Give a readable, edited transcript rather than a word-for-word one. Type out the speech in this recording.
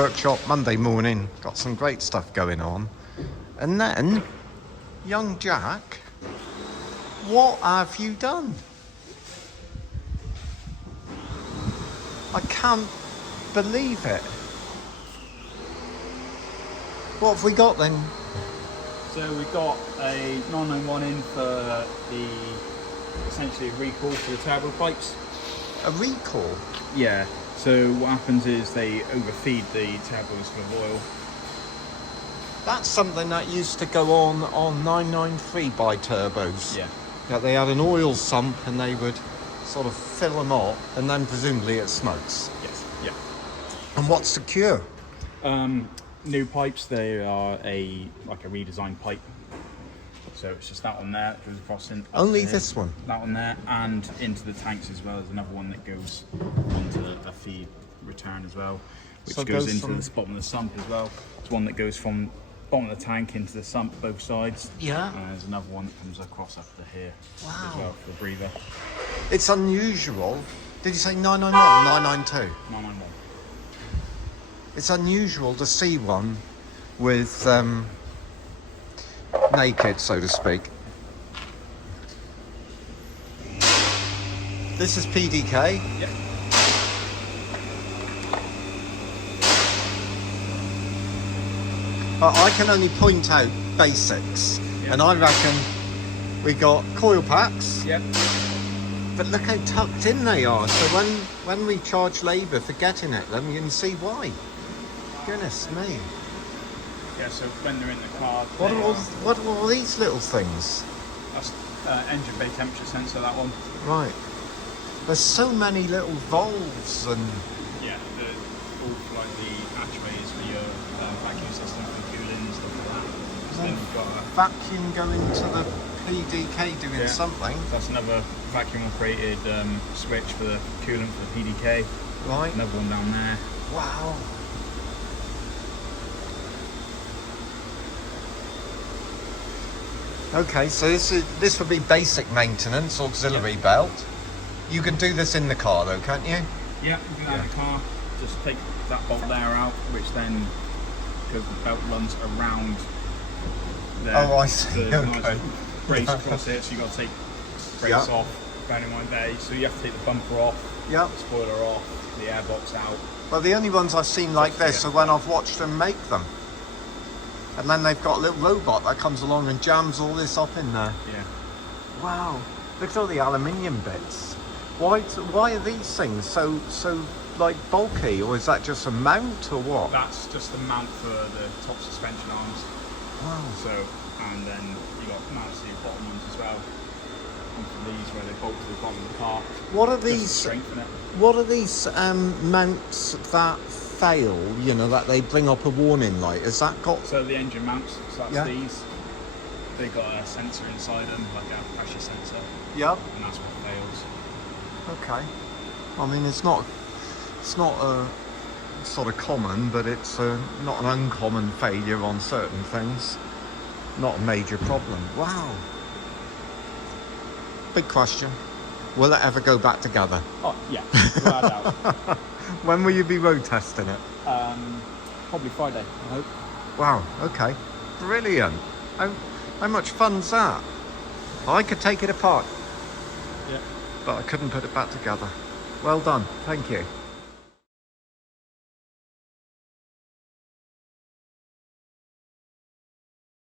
workshop Monday morning. Got some great stuff going on. And then, young Jack, what have you done? I can't believe it. What have we got then? So we got a 991 in for essentially a recall for the turbo pipes. A recall? Yeah. So what happens is they overfeed the turbos with oil. That's something that used to go on 993 bi-turbos. Yeah. Yeah, they had an oil sump and they would sort of fill them up and then presumably it smokes. Yes. Yeah. And what's the cure? New pipes. They are like a redesigned pipe. So it's just that one there that goes across in. Only this one? That one there, and into the tanks as well. There's another one that goes onto a feed return as well, which So goes goes into from the bottom of the sump as well. There's one that goes from bottom of the tank into the sump both sides. Yeah. And there's another one that comes across up to here Wow. as well for the breather. It's unusual. Did you say 991? 992? 991. It's unusual to see one with naked, so to speak. This is PDK. Yeah. I can only point out basics, and I reckon we got coil packs. Yep. But look how tucked in they are. So when we charge labour for getting at them, you can see why. Goodness me. Yeah. So when they're in the car, What are all these little things? that's engine bay temperature sensor. That one. Right. There's so many little valves and... Yeah. All like the hatchways for your vacuum system for cooling and stuff like that. So then you've got vacuum going to the PDK doing something. That's another vacuum operated switch for the coolant for the PDK. Right. Another one down there. Wow. Okay, so this would be basic maintenance, auxiliary belt. You can do this in the car though, can't you? Yeah, you can add the car. Just take that bolt there out, which then, because the belt runs around there. Oh, I see. The Okay. nice brace across it, so you got to take brace off, bearing in mind there. So you have to take the bumper off, Yeah. the spoiler off, the airbox out. Well, the only ones I've seen like this are when I've watched them make them. And then they've got a little robot that comes along and jams all this up in there. Yeah. Wow. Look at all the aluminium bits. Why are these things so like bulky, or is that just a mount or what? That's just the mount for the top suspension arms. Wow. So, and then you got mounts to your bottom ones as well. And for these, where they bolt to the bottom of the car. What are just to these? strengthen it. What are these mounts that fail? You know, that they bring up a warning light. Has that got? So the engine mounts, so that's Yeah. these. They got a sensor inside them, like a pressure sensor, Yeah. and that's what fails. Okay. I mean, it's not a sort of common, but it's not an uncommon failure on certain things. Not a major problem. Wow. Big question. Will it ever go back together? Oh yeah, without a doubt. When will you be road testing it? Probably Friday, I hope. Wow. Okay. Brilliant. How much fun's that? I could take it apart, Yeah. but I couldn't put it back together. Well done. Thank you.